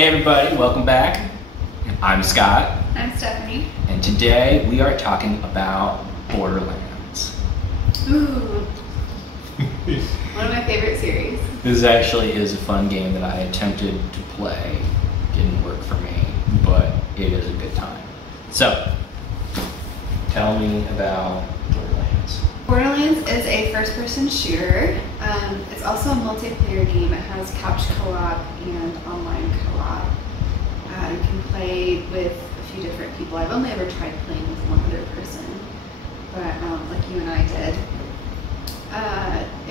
Hey everybody, welcome back. I'm Scott. I'm Stephanie. And today we are talking about Borderlands. Ooh. One of my favorite series. This actually is a fun game that I attempted to play. Didn't work for me, but it is a good time. So, tell me about Borderlands. Borderlands is a first-person shooter. It's also a multiplayer game. It has couch co-op and online co-op. You can play with a few different people. I've only ever tried playing with one other person, but like you and I did.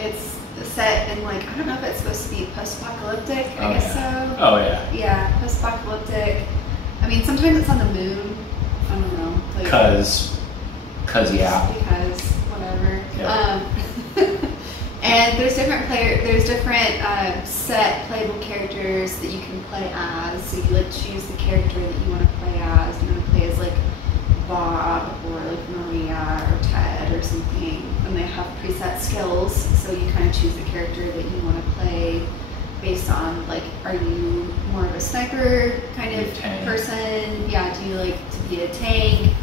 It's set in like, I don't know if it's supposed to be post-apocalyptic. I guess so. Oh yeah. Yeah, post-apocalyptic. I mean, sometimes it's on the moon. I don't know. Like, Cause yeah. Because whatever. Yeah. And there's different set playable characters that you can play as. So you like choose the character that you want to play as. You want to play as like Bob or like Maria or Ted or something. And they have preset skills, so you kind of choose the character that you want to play based on like, are you more of a sniper kind of person? Yeah, do you like to be a tank?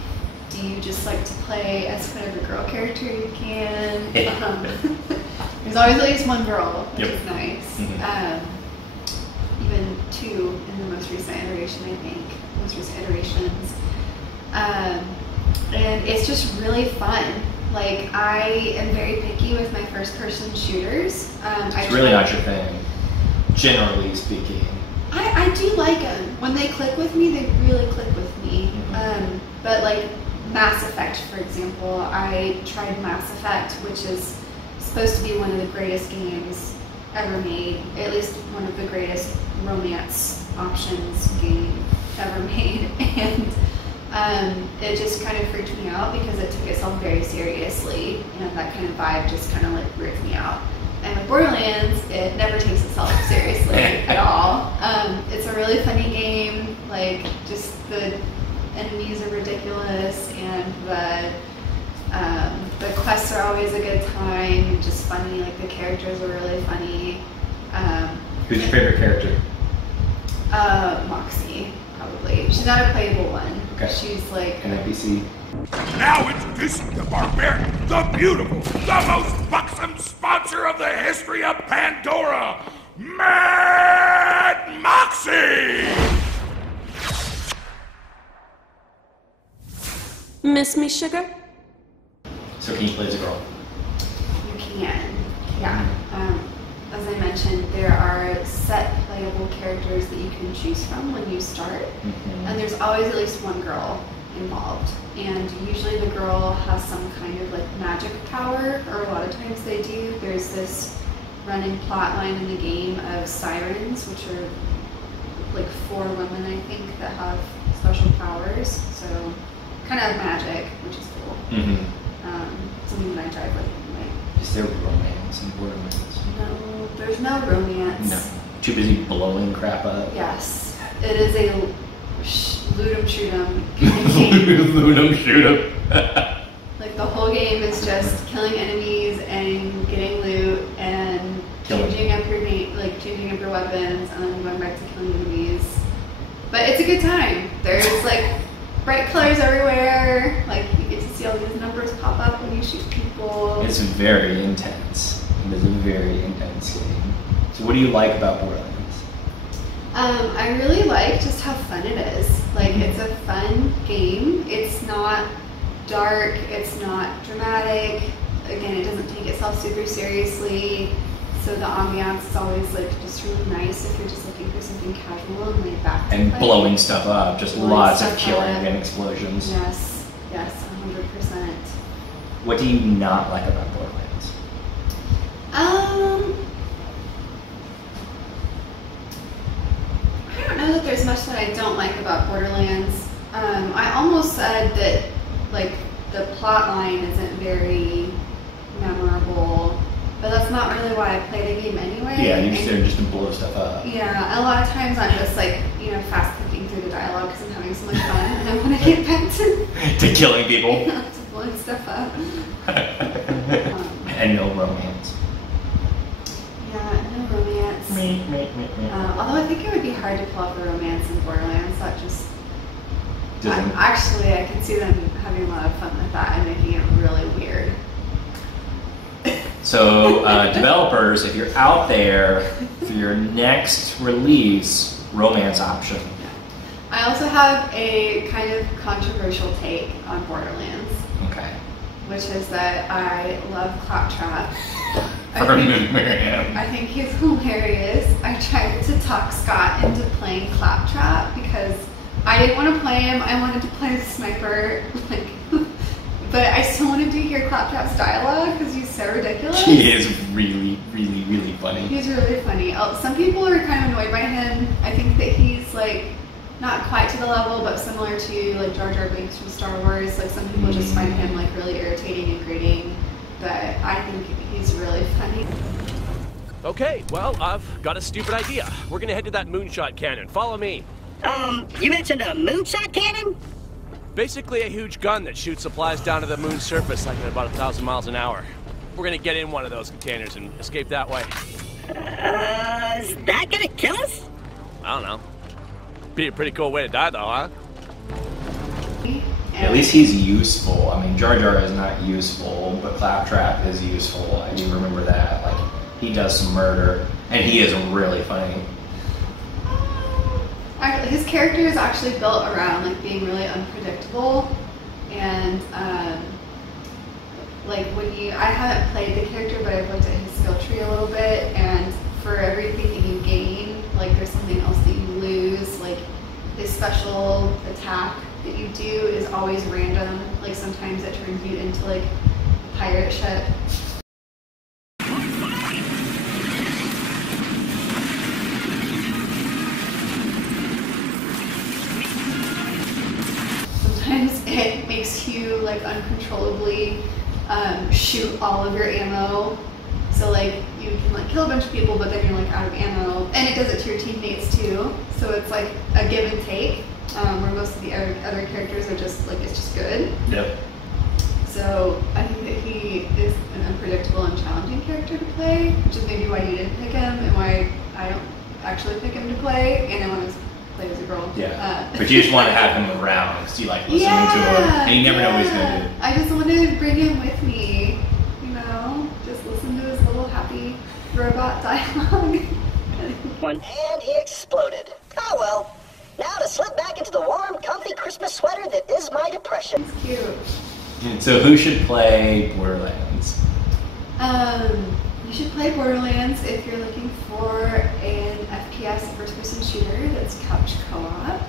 Do you just like to play as whatever girl character you can? There's always at least one girl, which is nice. Mm-hmm. Even two in the most recent iteration, I think. Most recent iterations. And it's just really fun. Like, I am very picky with my first-person shooters. It's really not your thing, generally speaking. I do like them. When they click with me, they really click with me. Mm-hmm. But like Mass Effect, for example, I tried Mass Effect, which is supposed to be one of the greatest games ever made, at least one of the greatest romance options game ever made. And it just kind of freaked me out because it took itself very seriously, and that kind of vibe just kind of like weirded me out. And with Borderlands, it never takes itself seriously at all. It's a really funny game. Like, just the enemies are ridiculous, and the quests are always a good time. And just funny. Like, the characters are really funny. Who's your favorite character? Moxie, probably. She's not a playable one. Okay. She's like an NPC. Now introducing the barbarian, the beautiful, the most buxom sponsor of the history of Pandora, Mad Moxie! Miss me, sugar? So can you play as a girl? You can, yeah. As I mentioned, there are set playable characters that you can choose from when you start, and there's always at least one girl involved. And usually the girl has some kind of like magic power, or a lot of times they do. There's this running plot line in the game of sirens, which are like 4 women, I think, that have special powers. So kind of magic, which is cool. Something that I drive with anyway. Is there romance in Borderlands? No, there's no romance. No. Too busy blowing crap up? Yes. It is a loot 'em shoot 'em kind of game. Loot 'em shoot 'em. Like, the whole game is just killing enemies and getting loot and changing up your weapons and then going back to killing enemies. But it's a good time. There's like bright colors everywhere. Like, you get to see all these numbers pop up when you shoot people. It's very intense. It is a very intense game. So what do you like about Borderlands? I really like just how fun it is. Like, it's a fun game. It's not dark. It's not dramatic. Again, it doesn't take itself super seriously. So the ambiance is always like just really nice if you're just looking for something casual and laid back. And blowing stuff up, just lots of killing and explosions. Yes, 100%. What do you not like about Borderlands? I don't know that there's much that I don't like about Borderlands. I almost said that like the plot line isn't very memorable, but that's not really why I play the game anyway. Yeah, you're just there just to blow stuff up. Yeah, a lot of times I'm just like, fast clicking through the dialogue because I'm having so much fun and I want to get back to killing people. To blowing stuff up. And no romance. Yeah, no romance. Although I think it would be hard to pull off a romance in Borderlands. That just actually I can see them having a lot of fun with that and making it really weird. So developers, if you're out there for your next release, romance option. I also have a kind of controversial take on Borderlands. Okay. Which is that I love Claptrap. I think he's hilarious. I tried to talk Scott into playing Claptrap because I didn't want to play him. I wanted to play the sniper. But I still wanted to hear Claptrap's dialogue because he's so ridiculous. He is really, really, really funny. He's really funny. Some people are kind of annoyed by him. I think that he's like not quite to the level, but similar to like Jar Jar Binks from Star Wars. Like some people just find him like really irritating and grating. But I think he's really funny. Okay, well, I've got a stupid idea. We're gonna head to that moonshot cannon. Follow me. You mentioned a moonshot cannon? Basically a huge gun that shoots supplies down to the moon's surface like at about 1,000 miles an hour. We're gonna get in one of those containers and escape that way. Is that gonna kill us? I don't know. Be a pretty cool way to die though, huh? At least he's useful. I mean, Jar Jar is not useful, but Claptrap is useful. I do remember that. Like, he does some murder, and he is really funny. His character is actually built around like being really unpredictable, and like I haven't played the character, but I've looked at his skill tree a little bit, and for everything that you gain, like there's something else that you lose. Like his special attack that you do is always random. Like sometimes it turns you into like a pirate ship. Sometimes it makes you like uncontrollably shoot all of your ammo. So like you can like kill a bunch of people, but then you're like out of ammo, and it does it to your teammates too. So it's like a give and take, where most of the other characters are just like it's just good. Yep. So I think that he is an unpredictable and challenging character to play, which is maybe why you didn't pick him and why I don't actually pick him to play, and I want to play as a girl. Yeah. But you just want to have him around because you like listening to him, and you never know what he's gonna do. I just want to bring him with me, you know, just listen to his little happy robot dialogue. And he exploded. Oh well. Now to slip back into the warm, comfy Christmas sweater that is my depression. It's cute. So who should play Borderlands? You should play Borderlands if you're looking for an FPS first-person shooter that's couch co-op.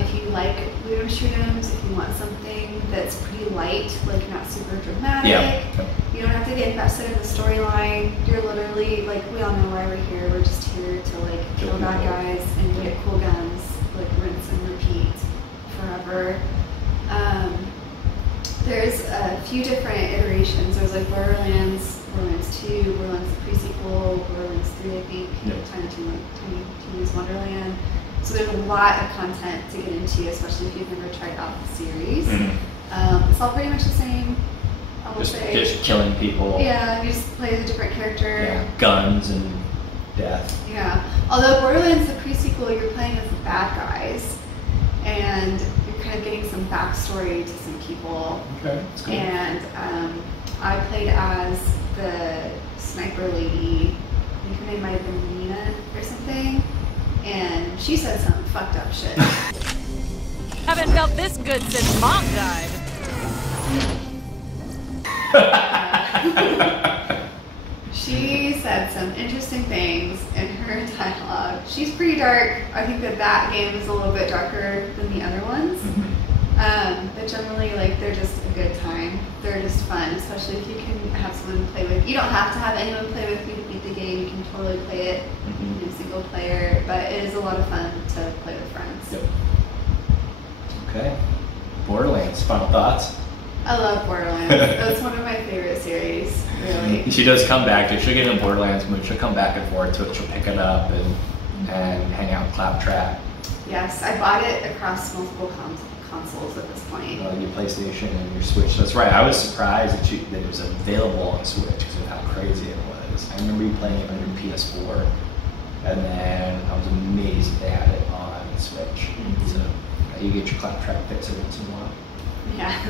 If you like loot 'em shoot 'ems, if you want something that's pretty light, like not super dramatic, you don't have to get invested in the storyline. You're literally like, we all know why we're here. We're just here to like kill bad guys and get cool guns, like rinse and repeat forever. There's a few different iterations. There's like Borderlands 2, Borderlands the pre-sequel, Borderlands 3, I think, Tiny Tina's Wonderland. So there's a lot of content to get into, especially if you've never tried out the series. It's all pretty much the same, I will say. Just killing people. Yeah, you just play as a different character. Yeah, guns and death. Yeah. Although Borderlands the pre-sequel, you're playing as the bad guys, and you're kind of getting some backstory to some people. Okay, that's cool. And I played as the sniper lady. I think her name might have been Nina or something. And she said some fucked up shit. Haven't felt this good since Mom died. She said some interesting things in her dialogue. She's pretty dark. I think that game is a little bit darker than the other ones. But generally, like, they're just a good time. They're just fun, especially if you can have someone to play with. You don't have to have anyone play with you to beat the game. You can totally play it in single player, but it is a lot of fun to play with friends. Yep. Okay. Borderlands, final thoughts? I love Borderlands. That's one of my favorite series, really. She does come back. She'll get in a Borderlands mood. She'll come back and forth to it. She'll pick it up and hang out Claptrap. Yes, I bought it across multiple consoles at this point. Your PlayStation and your Switch. That's right. I was surprised that it was available on Switch because of how crazy it was. I remember you playing it on your PS4. And then I was amazed they had it on Switch. So you get your claptrap fix every once in a while. Yeah.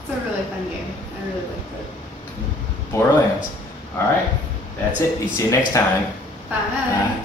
It's a really fun game. I really liked it. Borderlands. All right, that's it. See you next time. Bye. Bye.